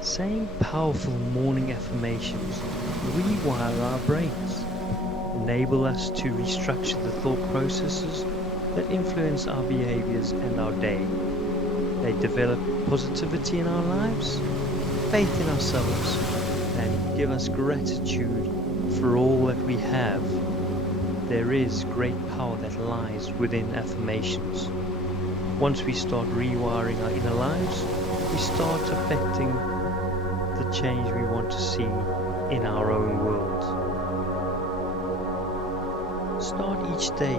Saying powerful morning affirmations rewire our brains, enable us to restructure the thought processes that influence our behaviors and our day. They develop positivity in our lives, faith in ourselves, and give us gratitude for all that we have. There is great power that lies within affirmations. Once we start rewiring our inner lives, we start affecting the change we want to see in our own world. Start each day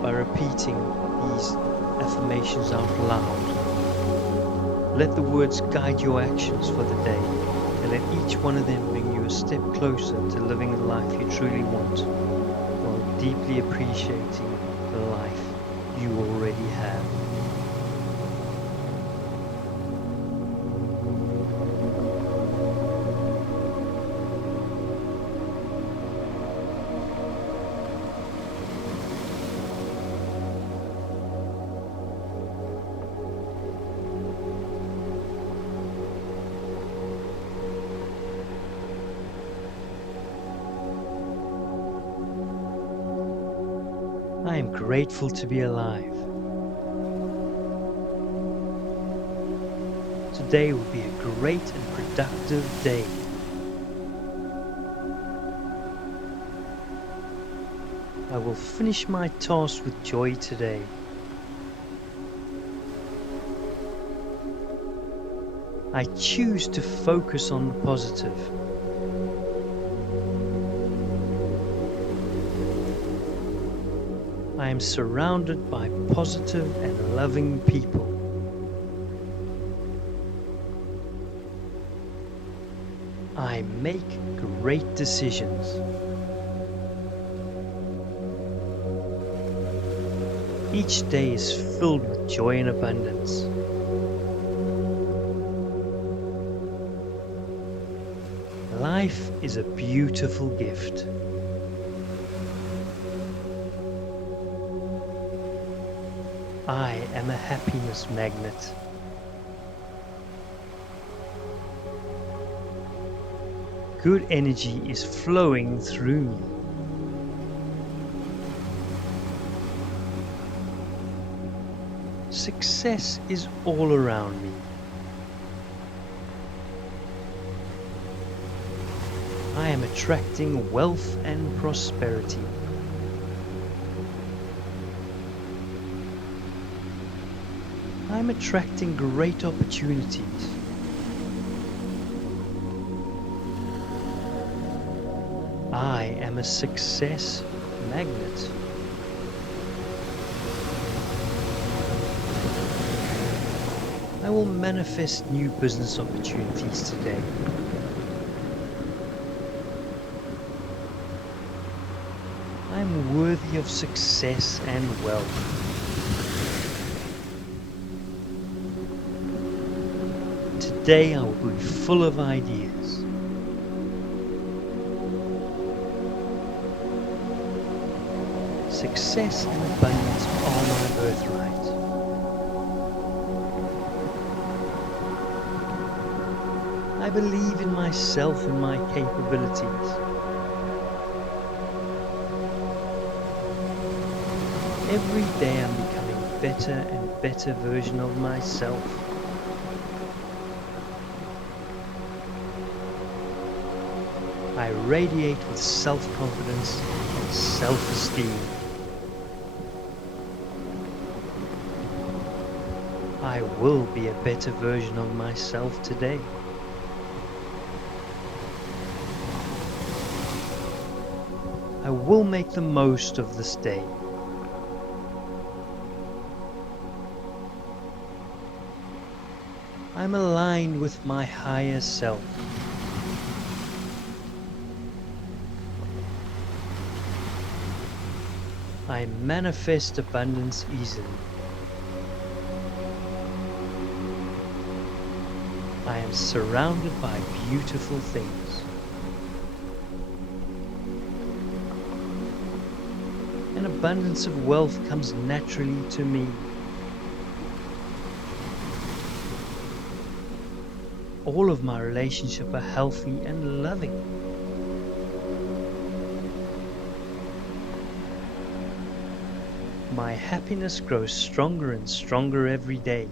by repeating these affirmations out loud. Let the words guide your actions for the day, and let each one of them bring you a step closer to living the life you truly want, while deeply appreciating the life you already have. I am grateful to be alive. Today will be a great and productive day. I will finish my task with joy today. I choose to focus on the positive. I am surrounded by positive and loving people. I make great decisions. Each day is filled with joy and abundance. Life is a beautiful gift. I am a happiness magnet. Good energy is flowing through me. Success is all around me. I am attracting wealth and prosperity. I am attracting great opportunities. I am a success magnet. I will manifest new business opportunities today. I am worthy of success and wealth. Today I will be full of ideas. Success and abundance are my birthright. I believe in myself and my capabilities. Every day I'm becoming a better and better version of myself. I radiate with self-confidence and self-esteem. I will be a better version of myself today. I will make the most of this day. I'm aligned with my higher self. I manifest abundance easily. I am surrounded by beautiful things. An abundance of wealth comes naturally to me. All of my relationships are healthy and loving. My happiness grows stronger and stronger every day.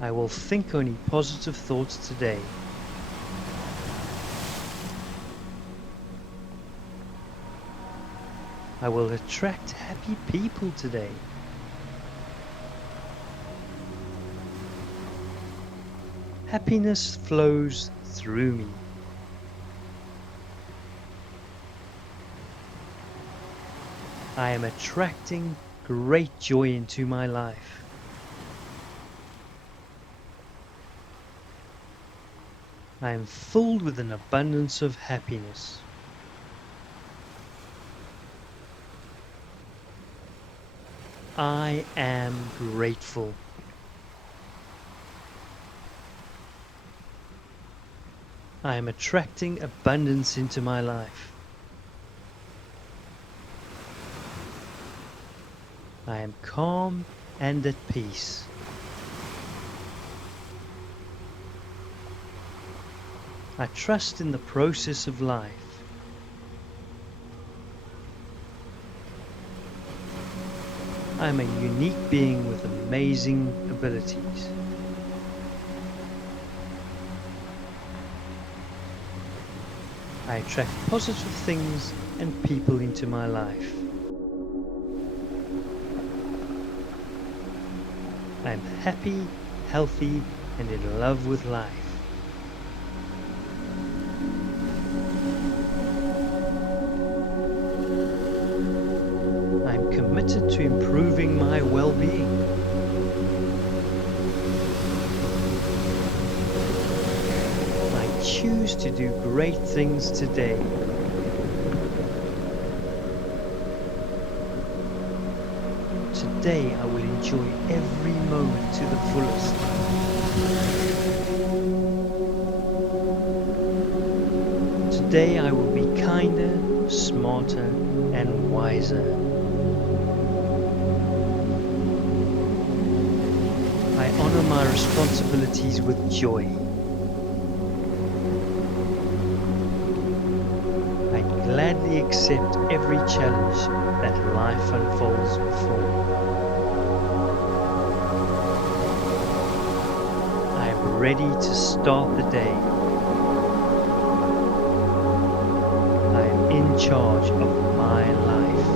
I will think only positive thoughts today. I will attract happy people today. Happiness flows through me. I am attracting great joy into my life. I am filled with an abundance of happiness. I am grateful. I am attracting abundance into my life. I am calm and at peace. I trust in the process of life. I am a unique being with amazing abilities. I attract positive things and people into my life. I am happy, healthy, and in love with life. I am committed to improving my well-being. I choose to do great things today. Today I will enjoy every moment to the fullest. Today I will be kinder, smarter, and wiser. I honor my responsibilities with joy. I gladly accept every challenge that life unfolds before me. I am ready to start the day. I am in charge of my life.